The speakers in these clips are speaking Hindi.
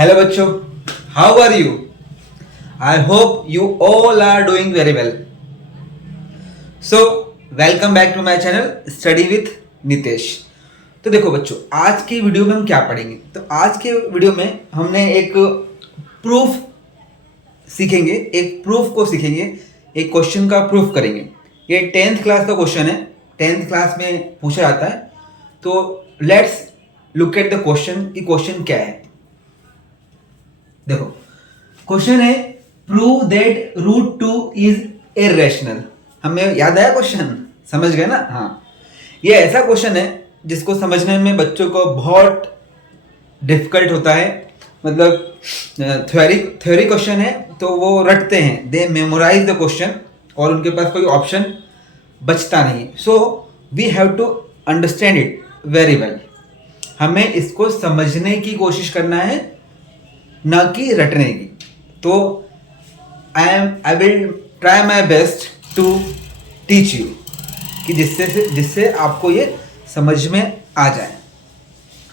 Hello बच्चों, how are you? I hope you all are doing very well. So, welcome back to my channel Study with Nitesh. तो देखो बच्चों, आज की वीडियो में हम क्या पढ़ेंगे? तो आज के वीडियो में हमने एक प्रूफ सीखेंगे, एक प्रूफ को सीखेंगे, एक क्वेश्चन का प्रूफ करेंगे। ये 10th क्लास का क्वेश्चन है, 10th क्लास में पूछा जाता है। तो let's look at the question कि क्वेश्चन क्या है। देखो क्वेश्चन है prove that root 2 is irrational. हमें याद आया क्वेश्चन, समझ गए ना? हाँ, ये ऐसा क्वेश्चन है जिसको समझने में बच्चों को बहुत डिफिकल्ट होता है। मतलब थ्योरी क्वेश्चन है तो वो रटते हैं, दे मेमोराइज द क्वेश्चन और उनके पास कोई ऑप्शन बचता नहीं। So we have to understand it very well. हमें इसको समझने की कोशिश करना है, ना कि रटने की। तो I will try my best to teach you कि जिससे आपको ये समझ में आ जाए।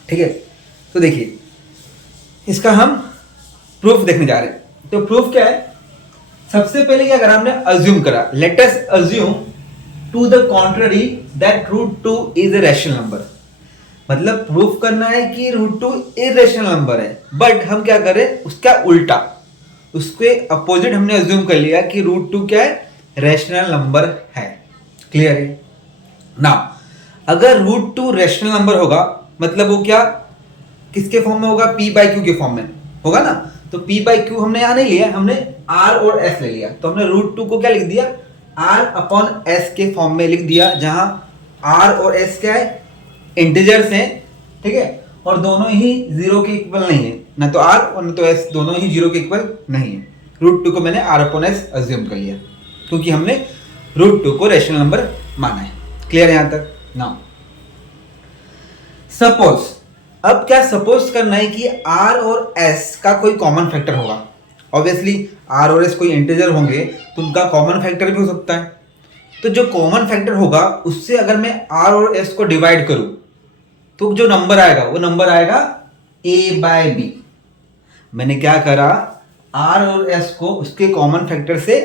ठीक है, तो देखिए इसका हम प्रूफ देखने जा रहे हैं। तो प्रूफ क्या है? सबसे पहले क्या करा हमने? अज्यूम करा। Let us assume to the contrary that root 2 is a rational number. मतलब प्रूफ करना है कि रूट 2 इरेशनल नंबर है, बट हम क्या करें? उसका उल्टा, उसके अपोजिट हमने अज्यूम कर लिया कि रूट 2 क्या है? रैशनल नंबर है। क्लियर है ना? अगर रूट 2 रैशनल नंबर होगा मतलब वो क्या, किसके फॉर्म में होगा? p बाई क्यू के फॉर्म में होगा ना। तो p बाई क्यू हमने यहां नहीं लिया, हमने r और s ले लिया। तो हमने रूट 2 को क्या लिख दिया? r अपॉन s के फॉर्म में लिख दिया, जहां r और s क्या है? इंटीजर्स हैं। ठीक है, और दोनों ही जीरो के इक्वल नहीं है, ना तो r और ना तो s, दोनों ही जीरो के इक्वल नहीं है। रूट 2 को मैंने r अपॉन s अज्यूम कर लिया क्योंकि हमने रूट 2 को रैशनल नंबर माना है। क्लियर है यहां तक? नाउ सपोज, अब क्या सपोज करना है कि r और s का कोई कॉमन फैक्टर होगा। ऑब्वियसली r और s कोई इंटीजर होंगे तो उनका कॉमन फैक्टर भी हो सकता है। तो जो कॉमन फैक्टर होगा उससे अगर मैं r और s को डिवाइड करूं तो जो नंबर आएगा वो नंबर आएगा a बाय b। मैंने क्या करा? r और s को उसके कॉमन फैक्टर से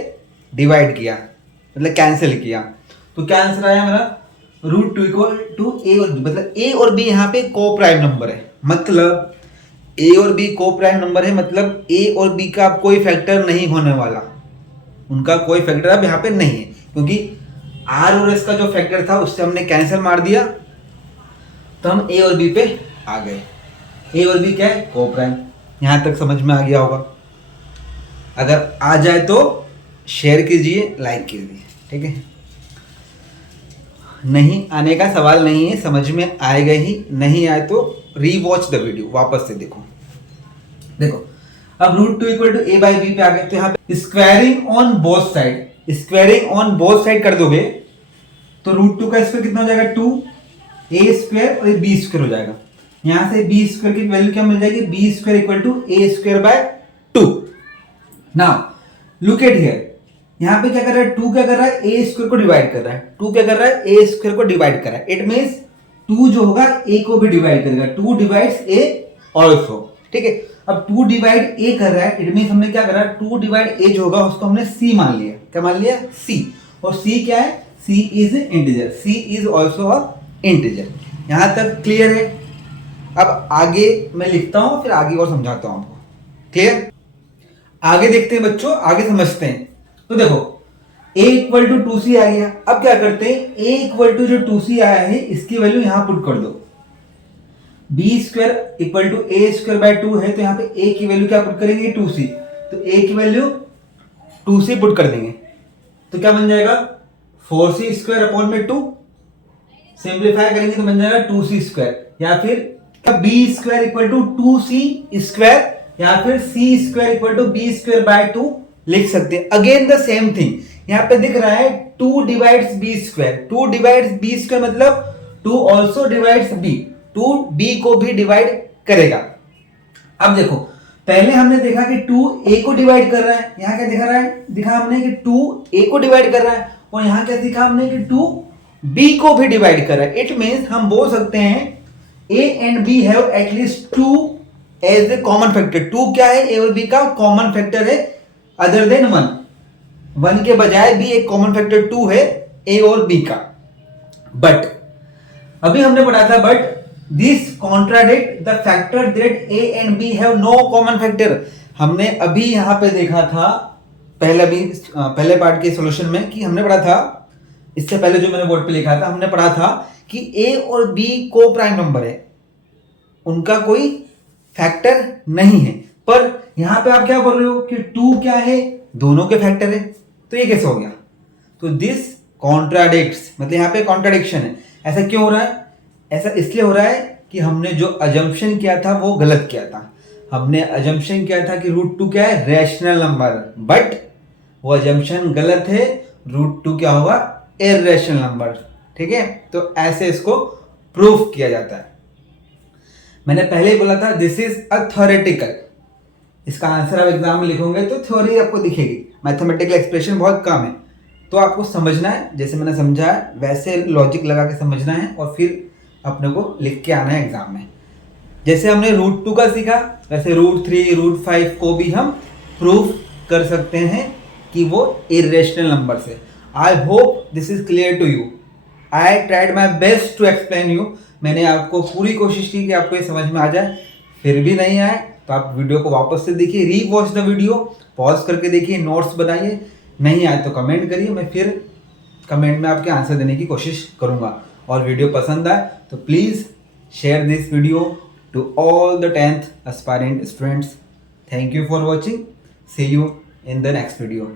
डिवाइड किया, मतलब कैंसिल किया। तो क्या आंसर आया मेरा? रूट 2 इक्वल टू a और b। मतलब a और b यहाँ पे को प्राइम नंबर है, मतलब a और b को प्राइम नंबर है, मतलब a और b का अब कोई फैक्टर नहीं होने वाला, उनका कोई फैक्टर अब यहाँ पे नहीं है क्योंकि r और s का जो फैक्टर था उससे हमने कैंसिल मार दिया। तो हम a और b पे आ गए। a और b क्या है? को प्राइम। यहां तक समझ में आ गया होगा? अगर आ जाए तो शेयर कीजिए, लाइक कीजिए। ठीक है, नहीं आने का सवाल नहीं है, समझ में आएगा ही। नहीं आए तो रीवॉच द वीडियो, वापस से देखो। देखो अब root 2 equal to a by b पे आ गए। तो यहाँ पे squaring on both side, squaring on both side कर दोगे तो रूट 2 का स्क्वायर कितना हो जाएगा? 2a स्क्वायर और b स्क्वायर हो जाएगा। यहां से b स्क्वायर की वैल्यू क्या मिल जाएगी? b square equal to a square by 2। Now look at here, यहां पे क्या कर रहा है? 2 क्या कर रहा है? a स्क्वायर को डिवाइड कर रहा है। 2 क्या कर रहा है? a स्क्वायर को डिवाइड कर रहा है। इट मींस 2 जो होगा a को भी डिवाइड करेगा। 2 डिवाइड्स a आल्सो। ठीक है, अब 2 डिवाइड a कर रहा है, इट मींस हमने क्या करा? 2 डिवाइड a जो होगा उसको हमने c मान लिया। क्या मान लिया? c। और c क्या है? c is integer, c is also a integer. यहां तक क्लियर है? अब आगे मैं लिखता हूं, फिर आगे और समझाता हूं आपको। क्लियर? आगे देखते हैं बच्चों, आगे समझते हैं। तो देखो a इक्वल टू 2c आ गया। अब क्या करते हैं? a इक्वल टू जो 2c आया है इसकी वैल्यू यहां पुट कर दो। b square equal to a square by 2 है, तो यहां पे a की वैल्यू क्या पुट करेंगे? 2c। तो a की वैल्यू 2c पुट कर देंगे तो क्या बन जाएगा? 4c स्क्वायर अपॉन में 2। सिंप्लीफाई करेंगे तो बन जाएगा 2c स्क्वायर, या फिर b square equal to 2c square, या फिर c square equal to b square by 2 लिख सकते हैं। अगेन द सेम थिंग, यहां पे दिख रहा है 2 divides b square. 2 divides b square मतलब 2 आल्सो डिवाइड्स b। 2 b को भी डिवाइड करेगा। अब देखो पहले हमने देखा कि 2 a को डिवाइड कर रहा है, यहां क्या दिखा रहा है? दिखा हमने कि 2 a को डिवाइड कर रहा है, और यहां क्या दिखा हमने कि 2 b को भी डिवाइड कर रहा है। इट मींस हम बोल सकते हैं a and b have at least 2 as a common factor. 2 क्या है, ए और बी का कॉमन फैक्टर है अदर देन 1 के बजाय भी एक कॉमन फैक्टर 2 है ए और बी का। बट अभी हमने पढ़ा था but this contradict the factor that A and B have no common factor. हमने अभी यहां पे देखा था पहले पार्ट के सॉल्यूशन में कि हमने पढ़ा था, इससे पहले जो मैंने बोर्ड पे लिखा था, हमने पढ़ा था कि ए और बी को प्राइम नंबर है, उनका कोई फैक्टर नहीं है। पर यहां पे आप क्या बोल रहे हो कि 2 क्या है, दोनों के फैक्टर है। तो ये कैसे हो गया? तो दिस कॉन्ट्राडिक्ट्स, मतलब यहां पे कॉन्ट्राडिक्शन है। ऐसा क्यों हो रहा है? ऐसा इसलिए हो रहा है कि हमने जो अजम्पशन किया था वो गलत किया था। हमने अजम्पशन किया था कि √2 क्या है, रैशनल नंबर, बट वो अजम्पशन गलत है। √2 क्या होगा, इररेशनल नंबर। ठीक है, तो ऐसे इसको प्रूफ किया जाता है। मैंने पहले ही बोला था दिस इज अ थ्योरेटिकल। इसका आंसर आप एग्जाम में लिखोगे तो थ्योरी आपको दिखेगी, मैथमेटिकल एक्सप्रेशन बहुत कम है। तो आपको समझना है, जैसे मैंने समझा है वैसे लॉजिक लगा के समझना है और फिर अपने को लिख के आना है एग्जाम में। जैसे हमने √2 का सीखा, वैसे √3 √5 को भी हम प्रूफ कर सकते हैं कि वो इरेशनल नंबर से। I hope this is clear to you. I tried my best to explain you. मैंने आपको पूरी कोशिश की कि आपको ये समझ में आ जाए, फिर भी नहीं आए तो आप वीडियो को वापस से देखिए, री वॉच द वीडियो, पॉज करके देखिए, नोट्स बनाइए। नहीं आए तो कमेंट करिए, मैं फिर कमेंट में आपके आंसर देने की कोशिश करूँगा। और वीडियो पसंद आए तो please share this video to all the 10th aspirant students. Thank you for watching. See you in the next video.